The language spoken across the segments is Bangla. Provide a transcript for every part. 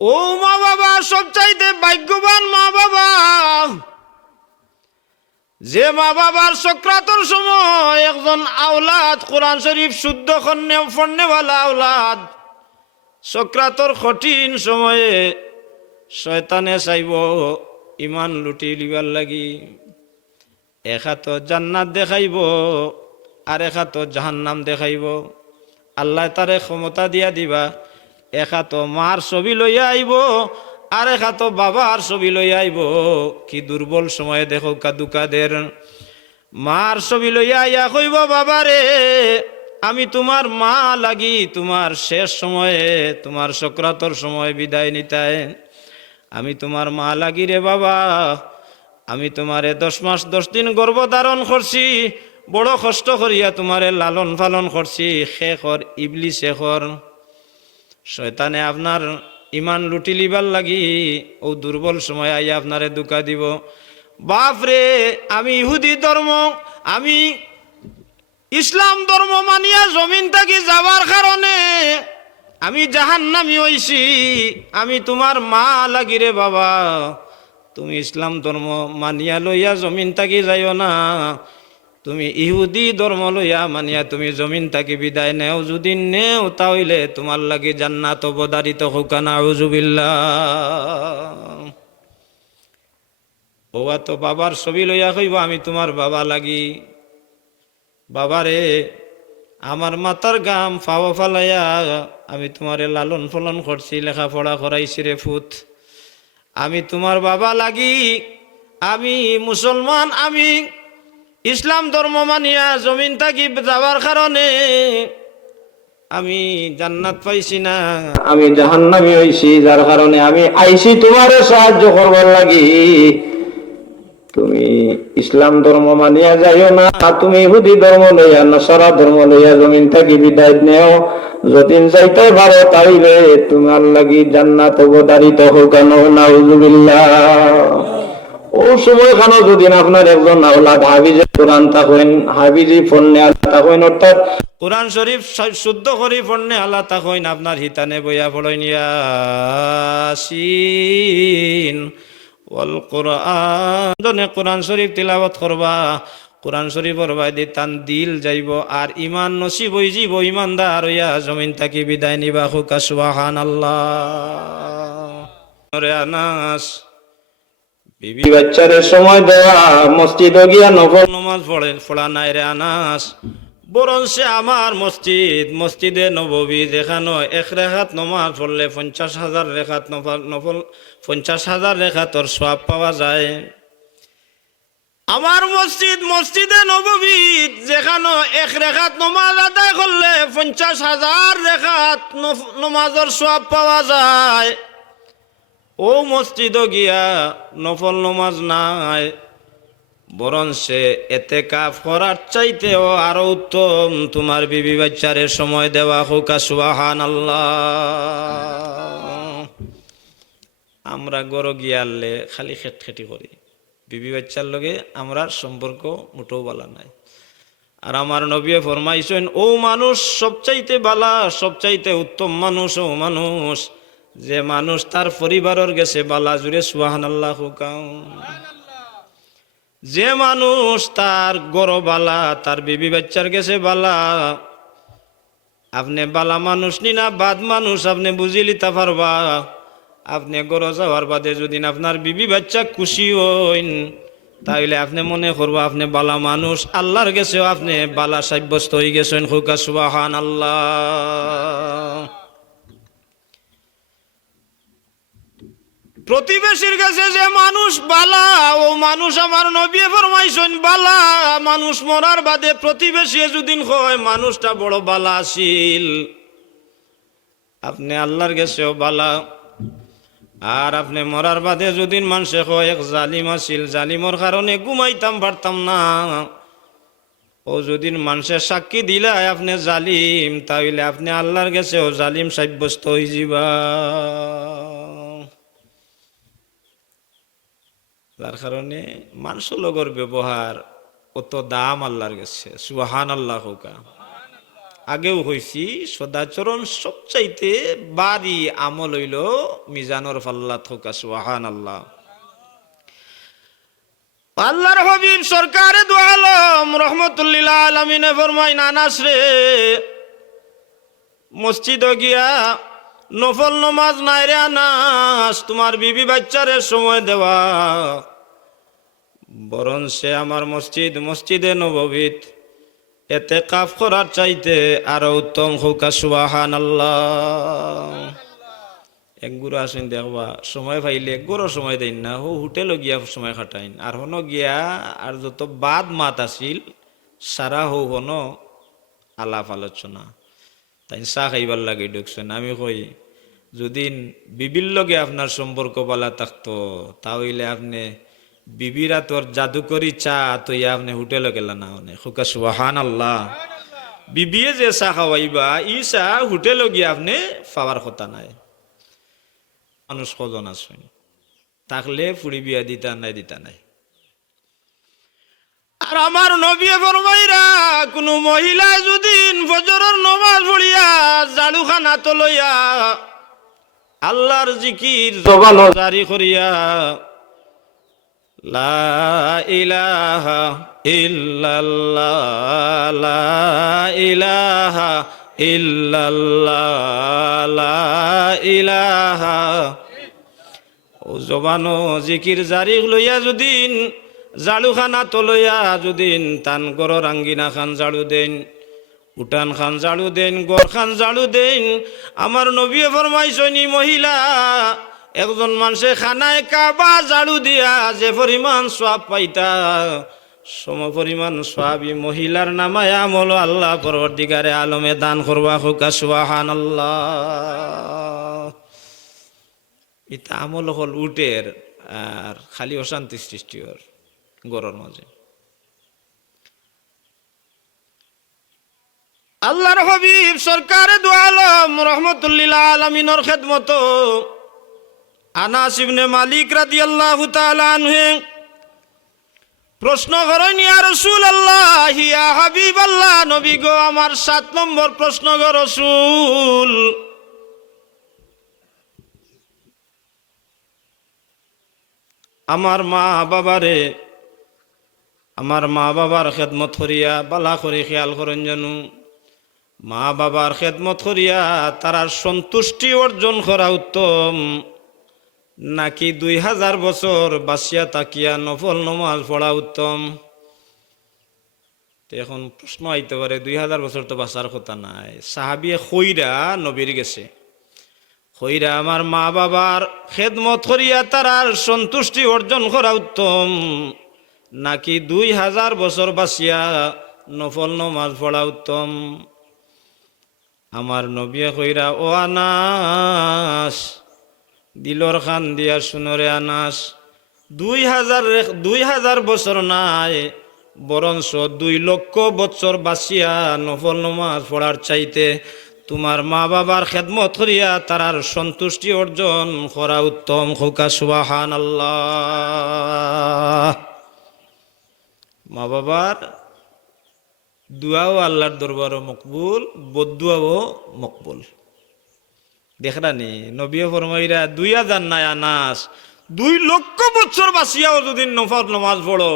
ও মা বাবা সবচাইতে ভাগ্যবান মা বাবা, যে মা বাবার সক্রাতর সময় একজন আওলাদ কোরআন শরীফ শুদ্ধ ফন্নেওয়ালা আওলাদ সক্রাতর কঠিন সময়ে শয়তানে চাইব ইমান লুটি লিবার লাগি, এক হাত জান্নাত দেখাইব আর এক হাত জাহান্নাম দেখাইব। আল্লাহ তারে ক্ষমতা দিয়া দিবা, এক হাত মার ছবি লইয়া আইব আর এক হাত বাবার ছবি লইয়া আইব। কি দুর্বল সময়ে দেখো কাদুকাদের মার ছবি লইয়া আইয়া কইব, বাবারে আমি তোমার মা লাগি তোমার শেষ সময়ে তোমার সক্রাতর সময় বিদায় নিতাই, আমি তোমার মা লাগি রে বাবা, আমি তোমারে 10 মাস 10 দিন গর্ভধারণ করছি, বড় কষ্ট করিয়া তোমারে লালন পালন করছি। শেখর ইবলি শেখর শয়তানে আপনার ইমান লুটি লিবার লাগি ও দুর্বল সময় আইয়া আপনারে দুকা দিব। বাপরে আমি ইহুদি ধর্ম, আমি ইসলাম ধর্ম মানিয়া জমিন থাকি যাবার কারণে আমি জাহান্নামী হইছি, আমি তোমার মা লাগি রে বাবা, তুমি ইসলাম ধর্ম মানিয়া লইয়া জমিন থাকি যাইও না, তুমি ইহুদি ধর্ম লইয়া মানিয়া তুমি জমিন থাকি বিদায় নেও, যদি নেও তাহলে তোমার লাগি জান্নাত অবধারিত হোকা নাউজুবিল্লাহ। ওয়া তো বাবার ছবি লইয়া কইব, আমি তোমার বাবা লাগি, বাবারে আমার মাথার গাম ফাওয়া ফালাইয়া আমি তোমারে লালন পালন করছি, লেখাপড়া করাইছি রে ফুত, আমি তোমার বাবা লাগি, আমি মুসলমান, আমি ইসলাম ধর্ম মানিয়া জমিন থাকি যাওয়ার কারণে আমি জান্নাত পাইছি না, আমি জাহান্নামী হইছি, যার কারণে আমি আইছি তোমারে সাহায্য করবার লাগি, তুমি ইসলাম ধর্ম মানিয়া যাইও না, তুমি ইহুদি ধর্ম লইয়া নাসারা ধর্ম লইয়া জমিন থাকি বিদায় নেও, যদিন যাইতে পারো তাইলে তোমার লাগি জান্নাত অবধারিত হোক নাউজুবিল্লাহ। ও সময় খানো যদি আপনার একজন আওলাদ হাফিজে কোরআন থাকেন, হাফিজি ফন্নে আল্লাহ থাকেন, অর্থাৎ কোরআন শরীফ শুদ্ধ করে ফন্নে আল্লাহ থাকেন, আপনার হিতানে বইয়া পড়েন ইয়াসিন ওয়াল কোরআন, জনে কোরআন শরীফ তিলাওয়াত করবা, কোরআন শরীফ পড়বাই দি তান দিল যাইব আর ইমান নসিব হই যাব, ইমানদার হইয়া জমিন থাকি বিদায় নিবা। হুকা সুবহানাল্লাহ। রে আনাস বিবি বাচ্চারে সময় দেওয়া, মসজিদ গিয়া নফল নামাজ পড়া নাই রে আনাস, বরং সে আমার মসজিদে নববী যেখানে 1 রেখাত নমাজ পড়লে 50,000 রেখাত নফল 50,000 রেখাতর সওয়াব পাওয়া যায়। আমার মসজিদে নববী যেখানে 1 রেখাত নমাজ আদায় করলে 50,000 রেখাত নমাজের সওয়াব পাওয়া যায়, ও মসজিদ গিয়া নফল নমাজ নাই, বরং সে এতেকাফ করার চাইতেও আরো উত্তম তোমার বিবি বাচ্চারে সময় দেওয়া। হুকা সুবহানাল্লাহ। আমরা গরো গিয়ালে খালি খেটখেটি করি, বিবি বাচ্চার লগে আমরা সম্পর্ক মুঠো বালা নাই। আর আমার নবী ফরমাইছেন, ও মানুষ সবচাইতে বালা, সবচাইতে উত্তম মানুষ ও মানুষ যে মানুষ তার পরিবারের গেছে বালা। জুড়ে সুবহানাল্লাহ হুকাম। যে মানুষ তার গরো বালা, তার বিবি বাচ্চার গেছে বালা, আপনি বালা মানুষ নি না বাদ মানুষ আপনি বুঝি লিতে পারবা। আপনি গরো যাওয়ার বাদে যদি আপনার বিবি বাচ্চা খুশি হইন, তাইলে আপনি মনে করবো আপনি বালা মানুষ, আল্লাহর গেছেও আপনি বালা সাব্যস্ত হয়ে গেছেন। হুকা সুবহানাল্লাহ। প্রতিবেশীর কাছে যে মানুষ বালা, ও মানুষ আমার নবী ফরমাইছেন বালা। মানুষ মরার বাদে প্রতিবেশী যদি কয় মানুষটা বড় বালা আছিল, আপনি আল্লাহর কাছেও বালা। আর আপনি মরার বাদে যদি মানুষে কয় এক জালিম আছিল, জালিমর কারণে ঘুমাইতাম পারতাম না, ও যদি মানুষের সাক্ষী দিলে আপনি জালিম, তাহলে আপনি আল্লাহর কাছেও জালিম সাব্যস্ত হয়ে যাবা। যার কারণে মানুষের লগর ব্যবহার কত দাম আল্লাহর কাছে। সুবহানাল্লাহ হুকা। আগেও হয়েছি সদাচরণ সবচাইতে বাড়ি আমল হইল মিজানোর পাল্লা থোকা সুবহানাল্লাহ। আল্লাহর হাবিব সরকারে দু আলম রহমতুল্লিল আলমিনে ফরমাইন, আনাস রে মসজিদ গিয়া নফল নমাজ নাই রে আনাস, তোমার বিবি বাচ্চারে সময় দেওয়া, বরং সে আমার মসজিদে নববীত এতে কাফ করার চাইতে আরো উত্তম হোকা সুবহানাল্লাহ। এক গুরু আসেন দেখবা সময় পাইলে এক গুরু সময় দেন না, হোটেলও গিয়া সময় খাটাইন, আর হনো গিয়া আর যত বাদ মাত আসিল সারা হনো আলাপ আলোচনা, তাই চাহ খাইবার লাগে ঢুকছেন। আমি কই যদি বিবির লগে আপনার সম্পর্ক বলা থাকতো তাহলে আপনি বিবিরা তোর জাদুকরি চা তৈয়া আপনি হোটেলে গেলা না অনেক হোকা সুবহানাল্লাহ। বিবিয়ে যে চা খাওয়াইবা ই চা হোটেলে গিয়ে আপনি পাওয়ার কথা নাই। মানুষ কজন আসেন থাকলে ফুড়ি বিয়া দিতা নাই। আর আমার নবী ফরমাইরা কোন মহিলা যদি ফজরের নামাজ পড়িয়া জাড়ু খানা তো লইয়া আল্লাহর জিকির জবান জারি করিয়া লা ইলাহা ইল্লাল্লাহ লা ইলাহা ইল্লাল্লাহ লা ইলাহা, ও জবানো জিকির জারি লইয়া যদিন জাড়ু খানা তো লইয়া যদিন তান গড়র আঙ্গিনা খান জাড়ু দেন, উঠান খান জাড়ু দেন, গড় খান জাড়ু দেন, আমার নবী ফরমাইছনি মহিলা একজন মানুষে খানায় কাবা জাড়ু দিয়া যে পরিমাণ সওয়াব পাইতা সম পরিমাণ সওয়াবই মহিলার নামায় আমল আল্লাহ পরবর্তীকারে আলমে দান করবা হোকা সুবহানাল্লাহ। এটা আমল হল উটের আর খালি অশান্তি সৃষ্টি হর গরর মাঝে। আল্লাহর হাবিব সরকারে দু আলম রহমতুল্লিল আলমিনের খেদমত আনাস ইবনে মালিক রাদিয়াল্লাহু তাআলা আনহু প্রশ্ন করেন, ইয়া রাসূলুল্লাহ ইয়া হাবিবাল্লাহ, নবী গো আমার 7 নম্বর প্রশ্ন গো রাসূল, আমার মা বাবার খেদমত করিয়া বালা করে খেয়াল করেন জানু, মা বাবার খেদমত করিয়া তারার সন্তুষ্টি অর্জন করা উত্তম নাকি 2000 বছর বাসিয়া তাকিয়া নফল নমাজ পড়া উত্তম? এখন প্রশ্ন আইতে পারে 2000 বছর তো বাঁচার কথা নাই, সাহাবিয়ে খইরা নবীর গেছে, খইরা আমার মা বাবার খেদমত করিয়া তারার সন্তুষ্টি অর্জন করা উত্তম নাকি 2000 বছর বাসিয়া নফল নমাজ পড়া উত্তম? আমার নবী কইরা, ও আনাস দিলর খান দিয়া শুনরে আনাস, 2000 বছর নাই বরঞ্চ 2 লক্ষ বছর বাসিয়া নফল নমাজ পড়ার চাইতে তোমার মা বাবার খেদমত করিয়া তারার সন্তুষ্টি অর্জন করা উত্তম হোকা সুবহানাল্লাহ। মা বাবার দুয়াও আল্লাহর দরবারও মকবুল, বদুয়াও মকবুল। দেখরানি নবী ফরমাইরা 2000 নাই আনাস 2 লক্ষ বছর বাসিয়াও যদি নফল নামাজ পড়ো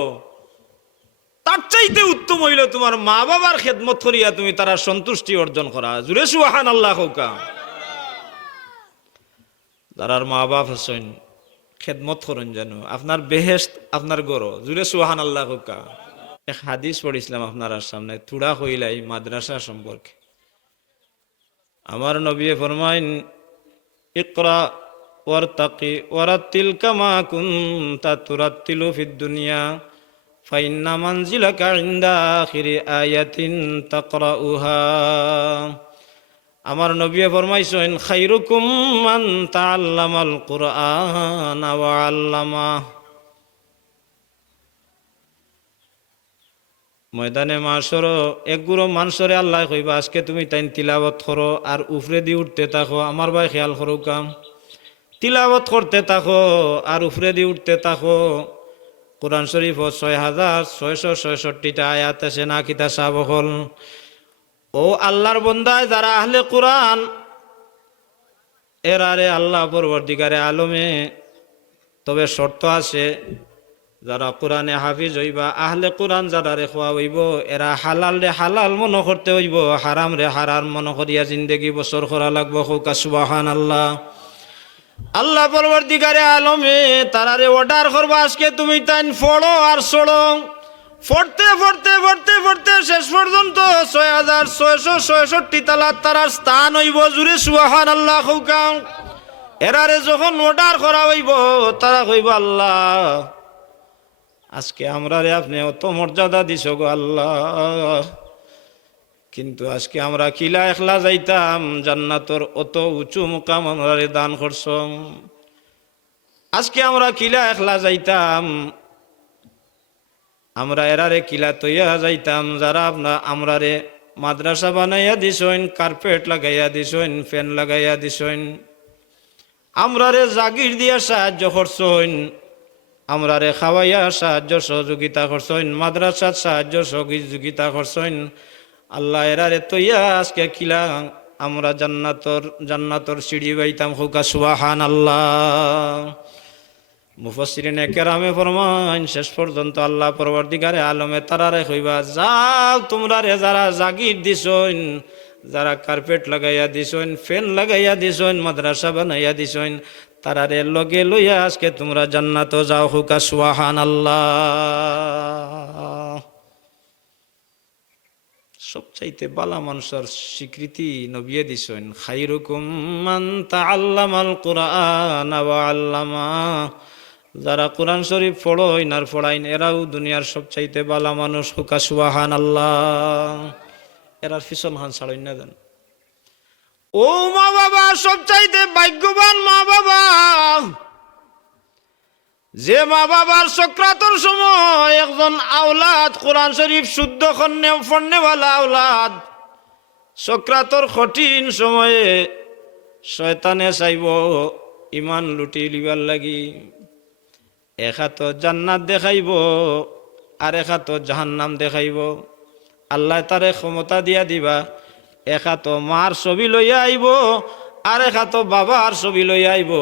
তার চাইতে উত্তম হইল তোমার মা বাবার খেদমত করিয়া তুমি তারা সন্তুষ্টি অর্জন করা। জুড়ে সুবহানাল্লাহ হোকা। যারার মা বাপ আছেন খেদমত করেন যেন আপনার বেহেশত আপনার গড়। জুড়ে সুবহানাল্লাহ হোকা। এক হাদিস পড়িছিলাম আপনার সামনে, থুড়া হইলাই মাদ্রাসা সম্পর্কে। আমার নবী ফরমাইন, ইকরা ওয়ারতাকি ওয়ারাতিল কামা কুনতা তুরাতিলু ফিদ দুনিয়া ফাইন্না মানজিলাকা ইনদা আখিরি আয়াতিন তাকরাউহা। আমার নবী ফরমাইছেন, খায়রুকুম মান তাআল্লামাল কুরআন ওয়া আল্লামা। ময়দানে মাসর একগুলো মানুষরে আল্লাহ কইবা আজকে তুমি তাইন তিলাবত করো আর উফরে দি উঠতে থাকো। আমার ভাই খেয়াল করো কাম, তিলাবত করতে থাকো আর উফরে দি উঠতে থাকো। কোরআন শরীফ 6666টা আয়াত আছে না কিতা সাবহল। ও আল্লাহর বন্দায় যারা আহলে কোরআন, এরারে আল্লাহ পরবর্তীকারে আলমে, তবে শর্ত আছে, যারা কোরআনে হাফিজ হইবা, আহলে কোরআন যারা রে খোয়া হইব, এরা হালাল রে হালাল মনে করতে হইব, হারাম রে হারাম মনে করিয়া জিন্দেগি বছর করা লাগবো। হৌকা সুবহানাল্লাহ। আল্লাহ পরবর্তীকারে আলমে তারারে অর্ডার করবো, আজকে তুমি তাই পড়ো আর চড়ো। পড়তে পড়তে পড়তে পড়তে শেষ পর্যন্ত 6666 তালাত তারার স্থান হইব। জুড়ে সুবহানাল্লাহ কৌকা। এরারে যখন অর্ডার করা হইব, তারা কইব, আল্লাহ আজকে আমরা রে আপনি অত মর্যাদা দিছ গো আল্লাহ, কিন্তু আজকে আমরা কিলা একলা যাইতাম, জান্নাতর অত উঁচু মুকাম আমরা রে দান করছ। আজকে আমরা কিলা একলা যাইতাম, আমরা এরারে কিলা তৈয়া যাইতাম, যারা আমরা রে মাদ্রাসা বানাইয়া দিছইন, কার্পেট লাগাইয়া দিছইন, ফ্যান লাগাইয়া দিছইন, আমরা রে জাগির দিয়া সাহায্য করছইন, আমরা রে খাওয়াইয়া সাহায্য সহযোগিতা করছইন, মাদ্রাসার সাহায্য সহযোগিতা করছইন। আল্লাহ এরারে তৈয়া আজকে কিলা আমরা জান্নাতর সিঁড়ি বাইতাম। হৌকা সুবহানাল্লাহ। মুফাসসিরিনে কেরামে ফরমান, শেষ পর্যন্ত আল্লাহ পরবর্তীকারে আলমে তারারে কইবা, যাও তোমরা রে যারা জাগির দিছইন, যারা কার্পেট লাগাইয়া দিছইন, ফ্যান লাগাইয়া দিছইন, মাদ্রাসা বানাইয়া দিছইন, তারারে লগে লইয়া আজকে তোমরা জান্নাত যাও। হুকা সুবহানাল্লাহ। সবচাইতে বালা মানুষের স্বীকৃতি নবিয়ে দিছইন, খাইরুকুম মান তাআল্লামাল কুরআন ওয়া আল্লামা। যারা কোরআন শরীফ পড়ইন আর পড়াইন, এরাও দুনিয়ার সবচাইতে বালা মানুষ। হুকা সুবহানাল্লাহ। এরার ফিসল হান ছাড়ইন না দেন। ও মা বাবা, সবচাইতে ভাগ্যবান মা বাবা, যে মা বাবার সক্রাতর সময় একজন আওলাদ কোরআন শরীফ শুদ্ধ ফন্নেওয়ালা আওলাদ, সক্রাতর কঠিন সময়ে শয়তানে চাইব ইমান লুটি লিবার লাগি, এক হাত জান্নাত দেখাইব আর এক হাত জাহান্নাম দেখাইব। আল্লাহ তারে ক্ষমতা দিয়া দিবা, এক হাত মার ছবি লইয়া আইব আর এক হাত বাবার ছবি লইয়া আইব।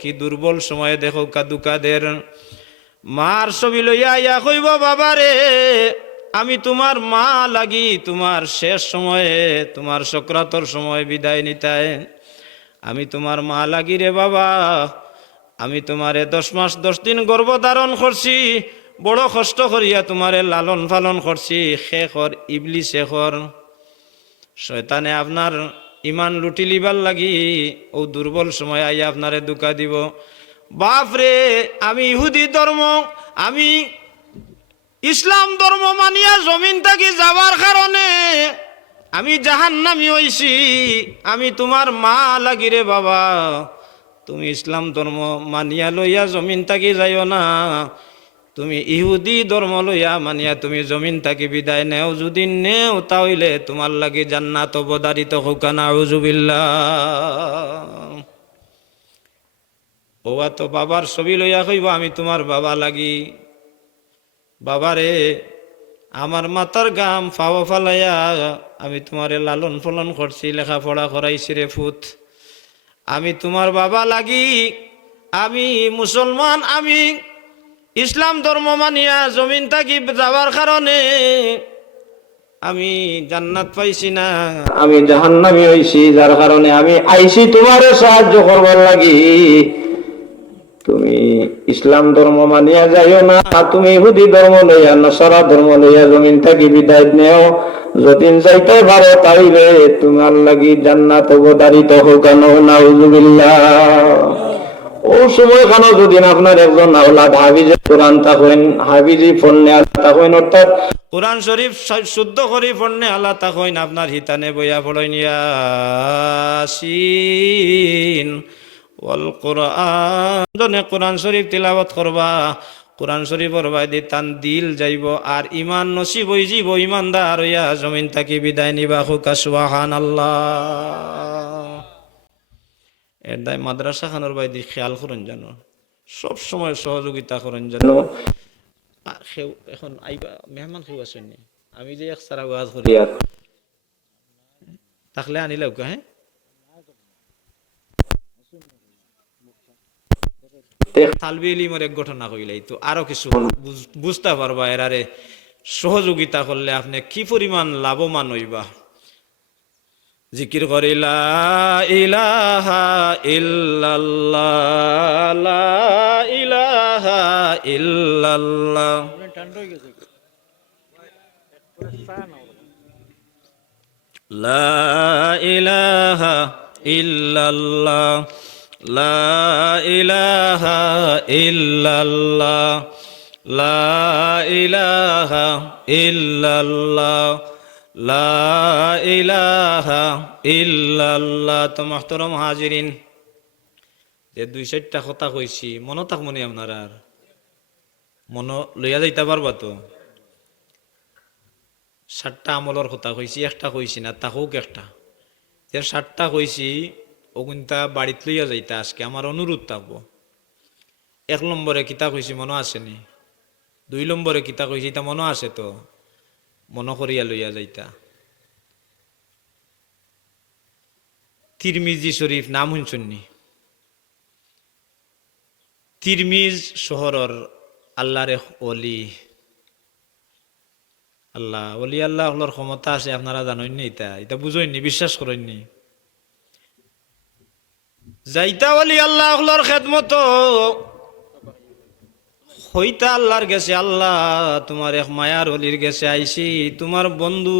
কি দুর্বল সময়ে দেখো কাদুকাদের। মার ছবি লইয়া আইয়া কইব, বাবারে আমি তোমার মা লাগি তোমার শেষ সময়ে, তোমার সক্রাতর সময় বিদায় নিতায় আমি তোমার মা লাগি রে বাবা। আমি তোমারে 10 মাস 10 দিন গর্ভধারণ করছি, বড় কষ্ট করিয়া তোমারে লালন পালন করছি। শেখর ইবলি শেখর শয়তানে আপনার ইমান লুটি লিবার লাগি ও দুর্বল সময় আইয়া আপনারে দুকা দিব। বাপরে আমি ইহুদি ধর্ম, আমি ইসলাম ধর্ম মানিয়া জমিন থাকি যাবার কারণে আমি জাহান্নামী হইছি। আমি তোমার মা লাগি রে বাবা, তুমি ইসলাম ধর্ম মানিয়া লইয়া জমিন থাকি যাইও না, তুমি ইহুদি ধর্ম লইয়া মানিয়া তুমি জমিন থাকি বিদায় নেও। যদি নেও তাহলে তোমার লাগি জান্নাত অবধারিত হোকা। নাউযুবিল্লাহ। ওয়া তো বাবার ছবি লইয়া কইব, আমি তোমার বাবা লাগি। বাবারে আমার মাথার গাম ফাওয়া ফালাইয়া আমি তোমারে লালন পালন করছি, লেখাপড়া করাইছি রে ফুত। আমি তোমার বাবা লাগি, আমি মুসলমান, আমি ইসলাম ধর্ম মানিয়া জমিন থাকি যাবার কারণে আমি জান্নাত পাইছি না, আমি জাহান্নামী হইছি। যার কারণে আমি আইছি তোমারে সাহায্য করবার লাগি। তুমি ইসলাম ধর্ম মানিয়া যাইও না, তুমি ইহুদি ধর্ম লইয়া নসারা ধর্ম লইয়া জমিন থাকি বিদায় নেও। যদিন যাইতে পারো তাইলে তোমার লাগি জান্নাত অবধারিত হোক। নাউযুবিল্লাহ। ও সময় কেন যদি আপনার একজন আওলাদ হাফিজে কোরআন তাকইন, হাফিজি ফন্নে আল্লাহ তাকইন, অর্থাৎ কোরআন শরীফ শুদ্ধ করে ফন্নে আল্লাহ তাকইন, আপনার হিতানে বইয়া পড়ইন ইয়াসিন ওয়াল কুরআন। জনে কোরআন শরীফ তিলাওয়াত করবা, কোরআন শরীফ পড়বাই দি তান দিল যাইব আর ইমান নসিব হই যাব, ইমানদার হইয়া জমিন থাকি বিদায় নিবা। হুকা সুবহানাল্লাহ। এর দায় মাদ্রাসা খানোর বাইদি খেয়াল করেন যেন, সব সময় সহযোগিতা করেন যেন। এখন আইবা মেহমান কেউ আসেননি, আমি যে এক সারা ওয়াজ করি থাকলে আনিলেও কে হ্যাঁ তালবি ইলিমের এক ঘটনা কইলাই তো আরো কিছু বুঝতে পারবা এরারে সহযোগিতা করলে আপনি কি পরিমাণ লাভবান হইবা জিকির করি লা ইলাহা ইল্লাল্লাহ লা ইলাহা ইল্লাল্লাহ লা ইলাহা ইল্লাল্লাহ লা ইলাহা ইল্লাল্লাহ লা ইলাহা ইল্লাল্লাহ লা ইলাহা ইল্লাল্লাহ। তো মুহতারাম হাজিরিন, যে 2-4টা কথা কইছি মনে থাকমনি আপনার আর মন লইয়া যাইতে পারবা তো? 7টা আমলের কথা কইছি, একটা কইছি না, তা হোক একটা। যে 7টা কইছি ওগুনটা বাড়িতে লইয়া যাইতা আজকে আমার অনুরোধ থাকবো। 1 নম্বরে কিতা কইছি মনে আসেনি? 2 নম্বরে কিতা কইছি তা মনে আছে তো? মনে করিয়া লইয়া যাইতা। তিরমিজি শরীফ নাম শুনছুননি? তিরমিজ শহরের আল্লাহর এক অলি, আল্লাহ অলি আল্লাহ হলোর ক্ষমতা আছে আপনারা জানেননি? এটা এটা বুঝেননি, বিশ্বাস করেননি? যাইতা অলি আল্লাহ হলোর খেদমত হইতা আল্লাহর গেছে, আল্লাহ তোমার এক মায়ার অলির গেছে আইছি, তোমার বন্ধু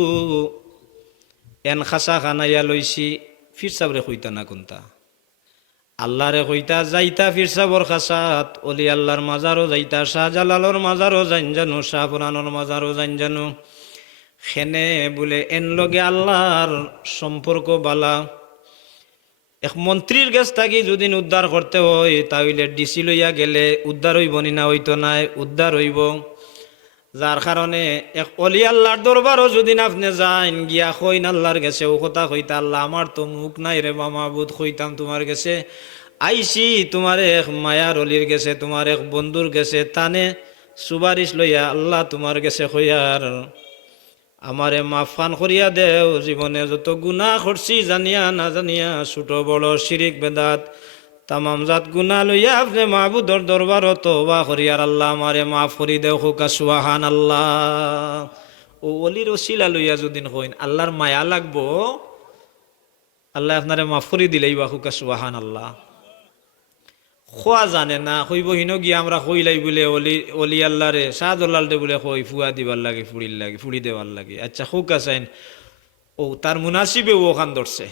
এন খাসা খানাইয়া লইছি। ফির সাবরে কইতা না কোনটা আল্লাহরে কইতা যাইতা ফির সাবর খাসাত অলি আল্লাহর মাজারও যাইতা, শাহজালালর মাজারও জান জানো, শাহপুরানোর মাজারও জান জানো। খেনে বলে এন লগে আল্লাহর সম্পর্ক বালা। এক মন্ত্রীর কাছ থাকি যদি উদ্ধার করতে হয় তাহলে ডিসি লইয়া গেলে উদ্ধার হইব নি? না হইতো নাই, উদ্ধার হইব। যার কারণে এক অলি আল্লাহর দরবারও যদি আপনি যান গিয়া কইন আল্লাহর গেছে ও কথা কইতা, আল্লাহ আমার তো মুখ নাই রে বা মাহবুদ, কইতাম তোমার গেছে আইসি, তোমার এক মায়ার অলির গেছে, তোমার এক বন্ধুর গেছে, তানে সুপারিশ লইয়া আল্লাহ তোমার গেছে কইয়ার আমারে মাফান করিয়া দেও, জীবনে যত গুনাহ করছি জানিয়া না জানিয়া, ছোট বড় শিরিক বেদাত তামাম জাত গুনাহ লইয়া আপনি মাহবুদর দরবারও তওবা করিয়ার আল্লাহ আমারে মাফ করি দেও, হুকা সুবহানাল্লাহ। ও অলির ওসিলা লইয়া যদি কইন আল্লাহর মায়া লাগবো, আল্লাহ আপনারে মাফ করি দিলেই বা হুকা সুবহানাল্লাহ। খোয়া জানে না কইব হিন গিয়া আমরা কইলাই বলে অলি আল্লাহরে শাহদুল্লাহরে বলে কই ফুয়া দিবার লাগে, ফুড়ি দেওয়ার লাগে। আচ্ছা হোক আছেন ও তার মুনাসিবে ও খান ধরছে,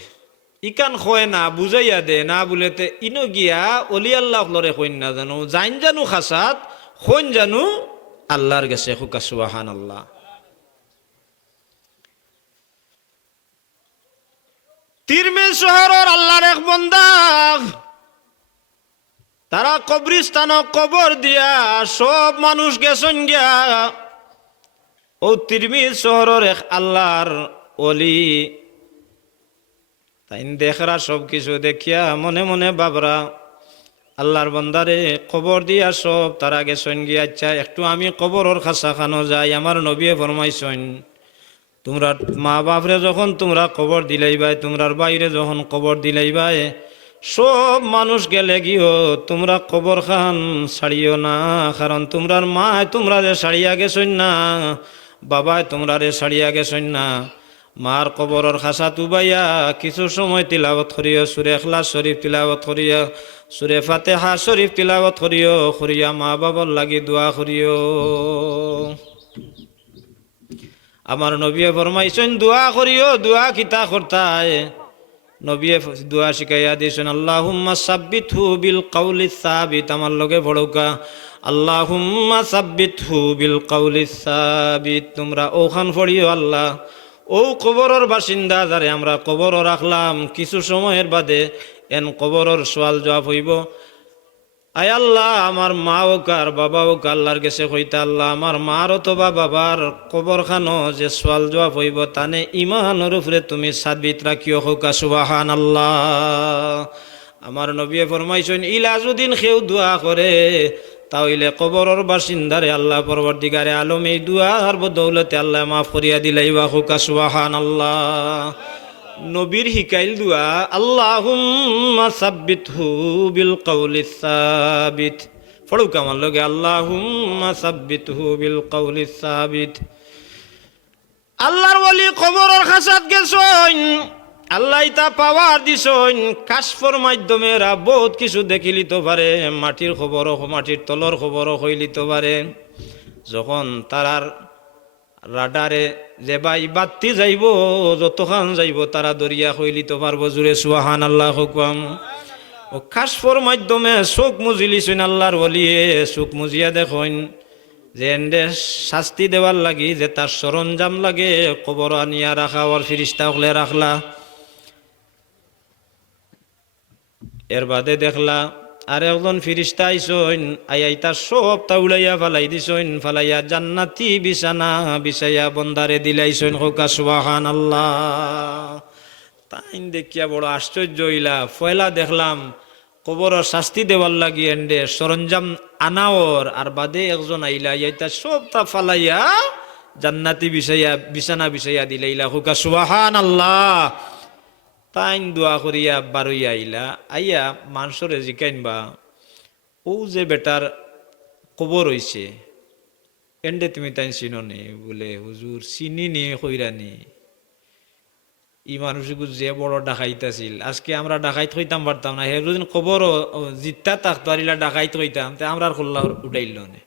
ইকান কয় না বুঝাইয়া দে না বলেতে ইনো গিয়া অলি আল্লাহ লরে কইন না জানো, জাইন জানু খাসাত কইন জানু আল্লাহর গেছে, হুকা সুবহানাল্লাহ। তিরমিজ শহরের আল্লাহর এক বান্দা, তারা কবরিস্তান কবর দিয়া সব মানুষ গেছেন গিয়া। ও তিরমিজ শহরের এক আল্লাহর অলি তাই দেখরা সব কিছু দেখিয়া মনে মনে বাবরা আল্লাহর বান্দারে কবর দিয়া সব তারা গেছেন গিয়া। আচ্ছা একটু আমি কবরের খাসা খানো যাই, আমার নবী ফরমাইছেন তোমরা মা বাপরে যখন তোমরা কবর দিলাইবাই, তোমরার বাইরে যখন কবর দিলাইবাই, সব মানুষ গেলে গিয়েও তোমরা কবর খান ছাড়িও না, কারণ তোমরার মা তোমরা রে ছাড়িয়া গেছন না, বাবায় তোমরা রে ছাড়িয়া গেছন না। মার কবরের খাসা তুবাইয়া কিছু সময় তিলাবত করিও, সুরে ইখলাস শরীফ তিলাবত করিও, সুরে ফাতিহা শরীফ তিলাবত করিও, করিয়া মা বাবার লাগি দোয়া করিও। আমার নবী ফরমাইছেন দোয়া করিও। দোয়া কিতা করতায়? নবী দোয়া শিখাইয়া দিয়েছেন আল্লাহুম্মা সাব্বিতহু বিল কাউলি সাবিত। আমার লগে ভড়ৌকা আল্লাহুম্মা সাব্বিতহু বিল কাউলি সাবিত। তোমরা ওখান পড়িও আল্লাহ ও কবরের বাসিন্দা যারে আমরা কবর রাখলাম কিছু সময়ের বাদে এন কবরের সওয়াল জবাব হইব। আয় আল্লাহ আমার মা ও কার বাবা ও আল্লাহর গেছে কইতা আল্লাহ আমার মার অথবা বাবার কবর খানো যে সওয়াল জবাব হইব তানে ইমানের উপরে তুমি সাবিত রাখিও, হুকা সুবহানাল্লাহ। আমার নবী ফরমাইছেন ইলাজুদ্দিন খেউ দোয়া করে তাহলে কবরের বাসিন্দারে আল্লাহ পরবর্তীকারে আলম এই দুয়ার বদৌলতে আল্লাহ মাফ করিয়া দিলাইবা, হুকা সুবহানাল্লাহ। নবীর হিকাইল দুয়া আল্লাহুম্মা সাব্বিতহু বিল কওলিস সাবিত পড়ুক আমার লগে আল্লাহুম্মা সাব্বিতহু বিল কওলিস সাবিত। আল্লাহর ওলি কবরের খাসাত গেছইন, আল্লাহ তা পাওয়ার দিছইন, কাশফর মাধ্যমে এরা বহুত কিছু দেখি লিতে পারে, মাটির খবরও মাটির তলর খবরও হই লিতে পারে। যখন তারার রাডারে যে বাই বাত্তি যাইব, যতখান যাইব তারা দরিয়া হই লিতে পারবো। জুড়ে সুবহানাল্লাহ হুকুম। ও কাশফর মাধ্যমে চোখ মুজিলিছেন আল্লাহর ওলিয়ে, চোখ মুজিয়া দেখইন যে এন্ডে শাস্তি দেওয়ার লাগি যে তার সরঞ্জাম লাগে কবর আনিয়া রাখা, ওর ফিরিস্তা হলে রাখলা। এর বাদে দেখলা আর একজন ফিরিস্তা আইসইন, আইয়াই তার সব তা উড়াইয়া ফালাই দিছইন, ফালাইয়া জান্নাতি বিছানা বিছাইয়া বন্দারে দিলাইছইন। হোকা সুবহানাল্লাহ। তাই দেখিয়া বড় আশ্চর্য হইলা। পয়লা দেখলাম কবর শাস্তি দেওয়ার লাগি এন্ডে সরঞ্জাম আনাওর, আর বাদে একজন আইলা ইয়া সব তা ফালাইয়া জান্নাতি বিছাইয়া বিছানা বিছাইয়া দিলাইলা। হোকা সুবহানাল্লাহ। তাইন দোয়া করিয়া বারইয়া আইলা, আইয়া মানুষরে জিকাইনবা ও যে বেটার কবর হইছে এন্ডে তুমি তাই চিনো নি? বলে হুজুর চিনি নি কইরানি। ই মানুষগুলো যে বড় ডাকাইত আছিল, আজকে আমরা ডাকাইত হইতাম পারতাম না। হে যদি কবর জিতা থাকতো আর ইলা ডাকাইত হইতাম, তে আমরা খোল্লা উঠাইল নে।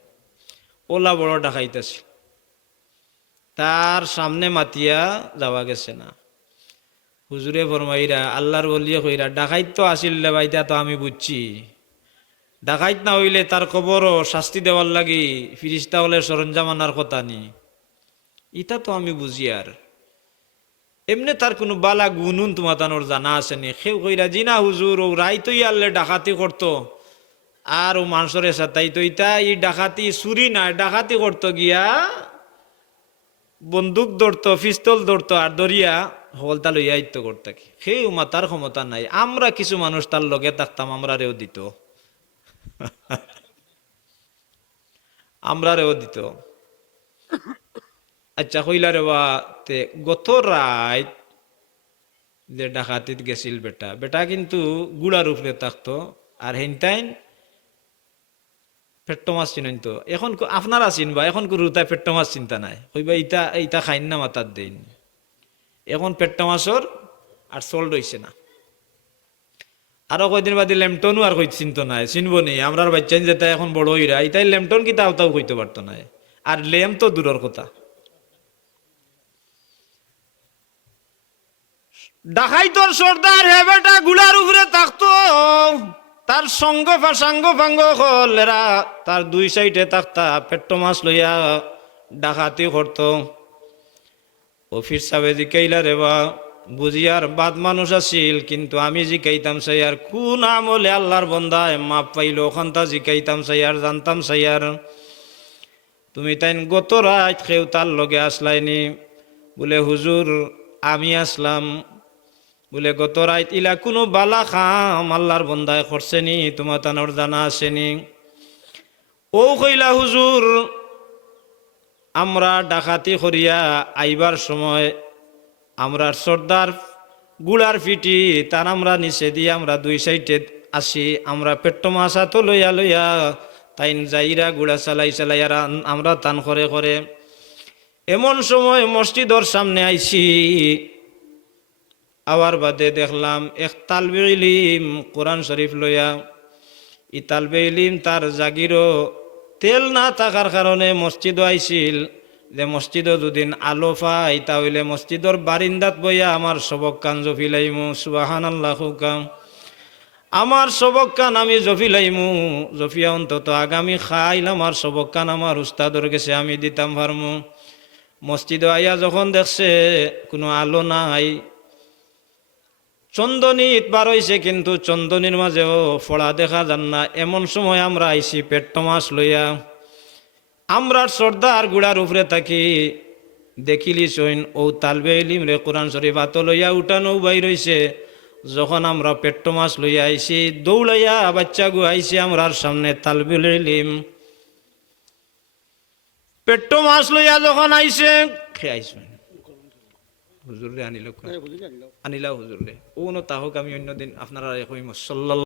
ওলা বড় ডাকাইত আছিল, তার সামনে মাতিয়া যাওয়া গেছে না। হুজুরে ফরমাইরা আল্লাহর ওলিয়ে কইরা ডাকাইত তো আসিল রে ভাইটা, তো আমি বুঝছি ডাকাইত না হইলে তার কবরও শাস্তি দেওয়ার লাগি ফিরিস্তা হলে সরঞ্জাম আনার কথা নি, ইটা তো আমি বুঝি। আর এমনি তার কোনো বালা গুনুন তোমাতানোর জানা আসেনি? সেও কইরা জি না হুজুর, ও রাইতই আল্লে ডাকাতি করতো আর ও মানুষের সাথে তো ইটা ই ডাকাতি চুরি নাই, ডাকাতি করতো গিয়া বন্দুক ধরতো, পিস্তল ধরতো আর দরিয়া হলতা লইয়া ইত্য করতে। সেই মাতার ক্ষমতা নাই। আমরা কিছু মানুষ তার লগে থাকতাম, আমরা রেও দিত, আমরা রেও দিত। আচ্ছা কইলা রে বা তে গত রাত যে ডাকাতিত গেছিল বেটা, বেটা কিন্তু গুড়ার উপরে থাকতো আর হেনটাইন পেট্টো মাছ চিনেন তো। এখন আপনারা চিনবা, এখন রুতায় পেট্টো মাছ চিন্তা নাই, কইবা ইটা ইটা খাইন না মাতার দিন। এখন পেট্টো মাছর আর চল্ড হইছে না। আরো কয়দিন বাদে ল্যামটনও আর কই চিন্ত নাই, চিনবো নি। আমরার বাচ্চা যেটা এখন বড় হইরা ইতাই ল্যামটন কি তাও তাও কইতে পারতো না, আর লেম তো দূরের কথা। ডাকাইতর সর্দার হে বেটা গুলার উপরে থাকতো, তার সঙ্গ ফাঙ্গ হলেরা তার দুই সাইডে থাকতা পেট্টো মাছ লইয়া ডাকাতি করতো। অফিস সাহেব জিকাইলা রে বা বুঝিয়ার বাদ মানুষ আছিল, কিন্তু আমি জিকাইতাম সাইয়ার কোন আমলে আল্লাহর বন্দায় মাপ পাইল ওখানটা জিকাইতাম সাইয়ার, জানতাম সাইয়ার। তুমি তাই গত রাত কেউ তার লগে আসলাইনি? বলে হুজুর আমি আসলাম। বলে গত রাত ইলা কোনো বালা খাম আল্লাহর বন্দায় করছেনি? তোমার তানোর জানা আসেনি? ও কইলা হুজুর আমরা ডাকাতি করিয়া আইবার সময় আমরার সর্দার গুড়ার ফিটি তার আমরা নিচে দিয়ে আমরা দুই সাইডে আসি, আমরা পেট্টো মাছা তো লইয়া লইয়া তাই যাইরা গুড়া চালাই চালাই আর আমরা টান করে করে। এমন সময় মসজিদর সামনে আইছি, আবার বাদে দেখলাম এক তালবে ইলিম কোরআন শরীফ লইয়া। ই তালবে ইলিম তার জাগিরও তেল না থাকার কারণে মসজিদও আইছিল, যে মসজিদও দুদিন আলো পাই তাহলে মসজিদর বারিন্দাত বইয়া আমার সবক কান জফিলাইমু। সুবহানাল্লাহ কাম আমার সবক কান আমি জফিলাইমু, জফিয়া অন্তত আগামী খাইল আমার সবক কান আমার উস্তাদর গেছে আমি দিতাম পারমু। মসজিদে আইয়া যখন দেখছে কোনো আলো নাই, চন্দনিত বার হইছে কিন্তু চন্দনির মাঝেও ফড়া দেখা যান না। এমন সময় আমরা আইছি পেট্টো মাছ লইয়া। আমরা সর্দার গুড়ার উপরে থাকি দেখিলি সইন ও তালবে ইলিম রে কোরআন শরীফ হাত লইয়া উঠানো বাই রইছে। যখন আমরা পেট্টো মাছ লইয়া আইছি দৌড়াইয়া বাচ্চা গু আইছি আমরার সামনে তালবে ইলিম পেট্টো মাছ লইয়া যখন আইছে খেয়ে আইস হুজুর রে আনিল আনিলাও হুজুর রে ও ন তাহক আমি অন্যদিন আপনারা কইম সাল্লাল্লাহু